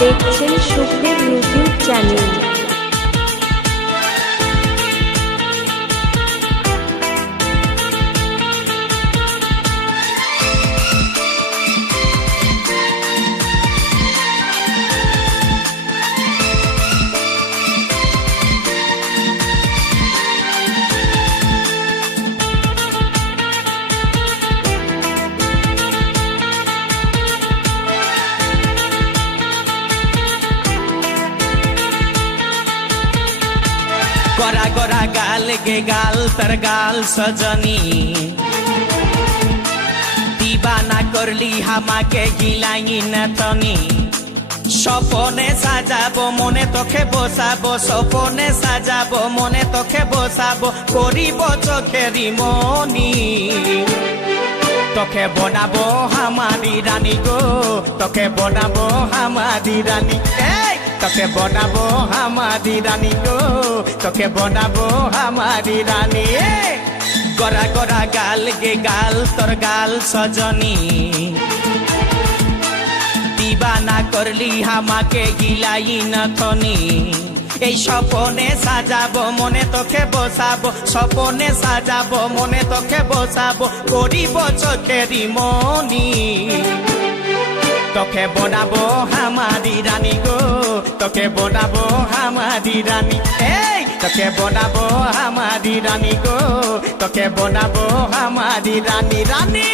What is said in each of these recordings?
দেখছেন Sukhdev YouTube channel. Gora Gora गाल गे गाल तर गाल सजनी दीवाना करली हामाके गिलाई नथनी सपने साजाबो मने तोखे बसाबो सपने साजाबो मने तोखे बसाबो करिब चोखेरी मनी तोखे बनाबो हामारी रानी गो तोखे बनाबो हामारी रानी तोखे बनाबो हामारी रानी गो तोखे बनाबो हामारी रानी गोरा गोरा गाल गे गाल तोर गाल सजनी दीवाना करली हामाके गिलाई नथनी এই স্বপনে সাজাবো মনে তোকে বসাবো স্বপনে সাজাবো মনে তোকে বসাবো করিব চোখেরি মনি তোকে বনাবো হামারি রানী গো তোকে বনাবো হামারি রানী এই তোকে বনাবো হামারি রানী গো তোকে বনাবো হামারি রানী রানী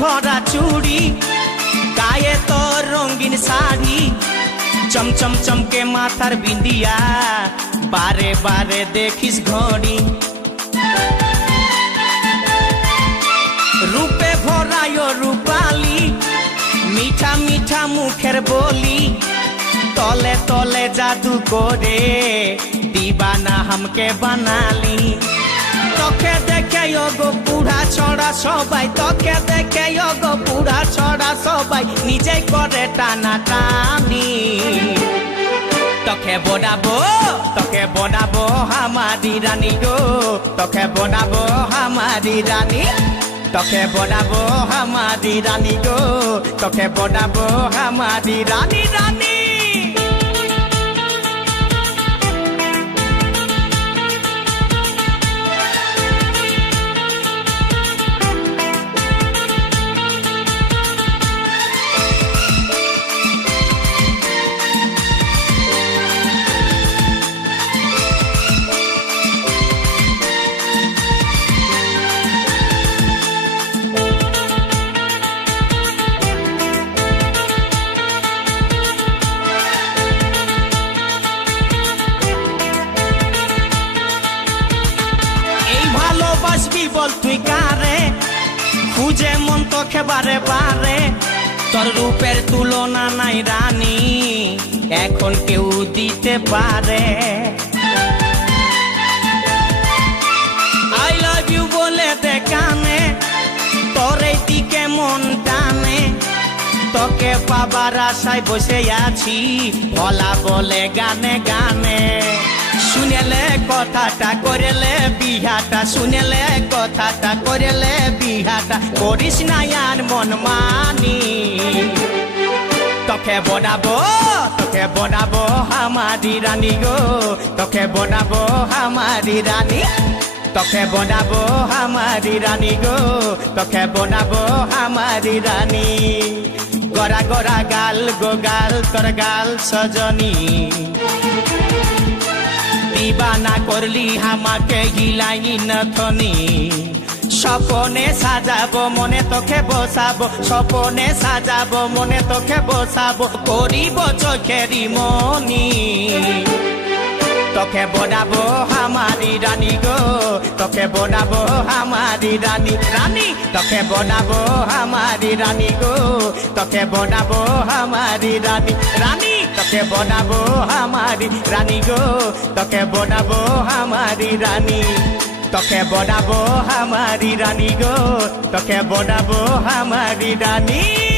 भरा चूड़ी गाये तो रंगीन साड़ी चमचम चमके माथार बिंदिया बारे बारे देखिस घड़ी रूपे भरायो रूपाली मीठा मीठा मुखेर बोली तले तले जादू करे दीवाना हमके बनाली তোকে দেখে গো পুরা ছড়া সবাই তোকে দেখে গো পুরা ছড়া সবাই নিজেই করে টানা টানি তোকে বনাবো হামারি রানী গো তোকে বনাবো হামারি রানী তোকে বনাবো হামারি রানী গো তোকে বনাবো হামারি রানী রানী বল তুই কারে খুঁজে মন তোকে বারে বারে তোর রূপের তুলনা নাই রানী এখন কেউ দিতে পারে আই লাভ ইউ বলে দে কানে তোর এই দিকে মন টানে তোকে পাবার আশায় বসে আছি ভোলা বলে গানে গানে শুনেলে কথাটা করেলে বিহাটা শুনেলে কথাটা করেলে বিহাটা করিস না আর মন মানি তোকে বনাবো হামারি রানী গো তোকে বনাবো হামারি রানী তোকে বনাবো হামারি রানী গো তোকে বনাবো হামারি রানী গোরা গোরা গাল গো গাল তোর গাল সজনী दीवाना करली हामाके गिलाई नथनी सपने साजाबो मने तोखे बसाबो सपने साजाबो मने तोखे बसाबो करिब चोखेरी मनी তোকে বনাবো আমারি রানী গো তোকে বনাবো আমারি রানী রানী তোকে বনাবো আমারি রানী গো তোকে বনাবো আমারি রানী রানী তোকে বনাবো আমারি রানী গো তোকে বনাবো আমারি রানী তোকে বনাবো আমারি রানী গো তোকে বনাবো আমারি রানী